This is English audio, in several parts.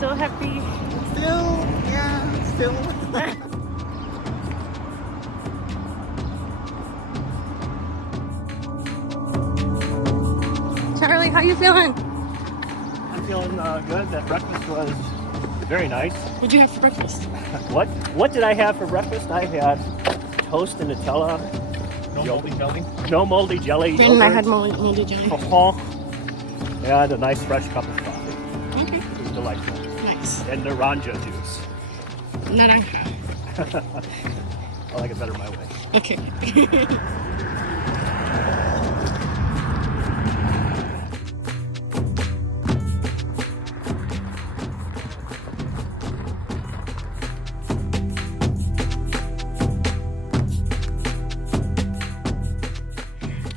still happy? Still, yeah, still. Charlie, how you feeling? I'm feeling good. That breakfast was very nice. What'd you have for breakfast? What did I have for breakfast? I had toast and Nutella. No moldy jelly. No moldy jelly. And I had moldy jelly. And a nice fresh cup of coffee. Okay. It was delightful. Nice. And Naranja juice. Naranja. I like it better my way. Okay.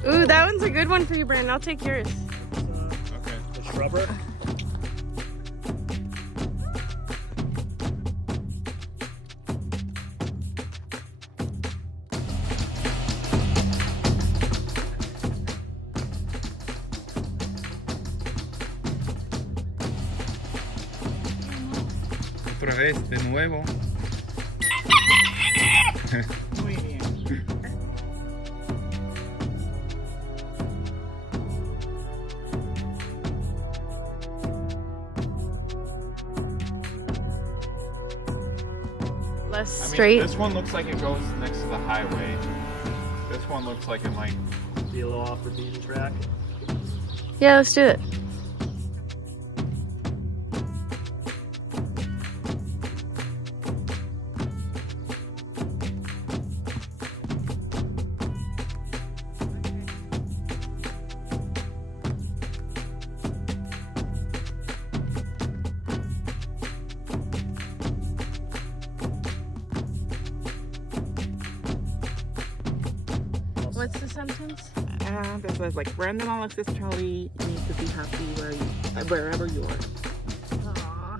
Ooh, that one's a good one for you, Brandon. I'll take yours. Okay. The shrubber. Otra vez, de nuevo. Muy bien. Less I mean, straight. this one looks like it goes next to the highway. This one looks like it might. Be a little off the beaten track. Yeah, let's do it. What's the sentence? This says like Brandon, Alexis, Charlie, you need to be happy wherever you are. Aww.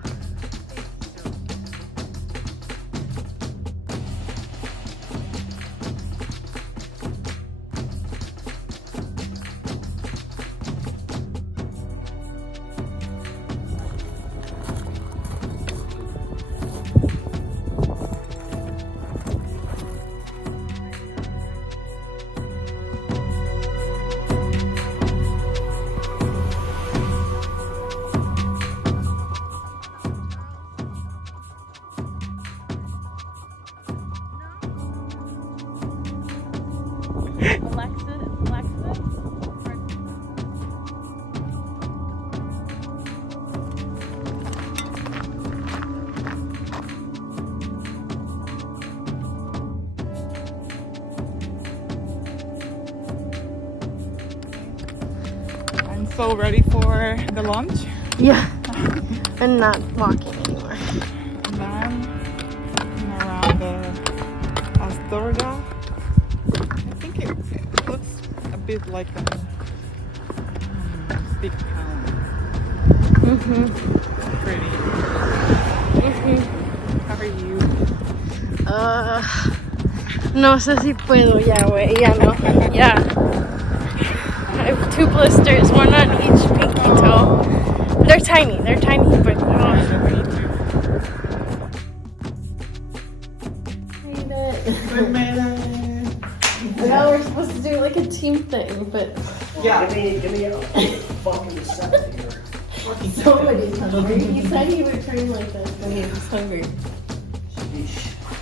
Alexis? I'm so ready for the lunch. Yeah. And not walking anymore. And then looking around the Astorga. I think it looks a bit like a big town. Pretty. How are you? No sé si puedo ya, güey. Ya no. Ya. I have 2 blisters, one on each pinky toe. They're tiny, but I know we're supposed to do like a team thing, but Yeah. Give me a fucking second here. somebody's hungry. He said he would train like this when he was hungry.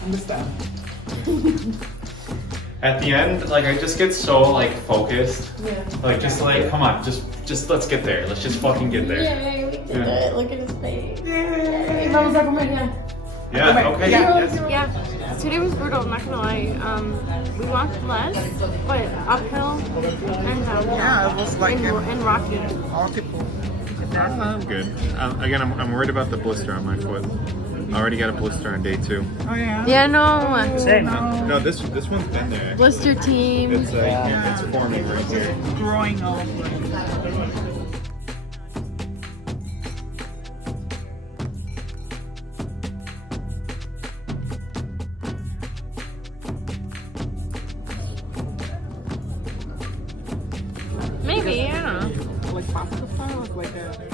Understand. At the end, like I just get so like focused. Yeah. Like just like, come on, just let's get there. Let's just fucking get there. Yay, we did Yeah. it. Look at his face. Yay. Vamos a comer ya. Yeah. Okay. Yes. Yeah, today was brutal, I'm not gonna lie. We walked less, but uphill and downhill. Yeah, it was like and rocky. multiple. I'm good. Again, I'm worried about the blister on my foot. I already got a blister on day 2. Oh yeah. Yeah, no. Same. No, this one's been there. Blister team. It's like it's forming right here. Growing all over. Maybe, I don't know. Like pasta style, like a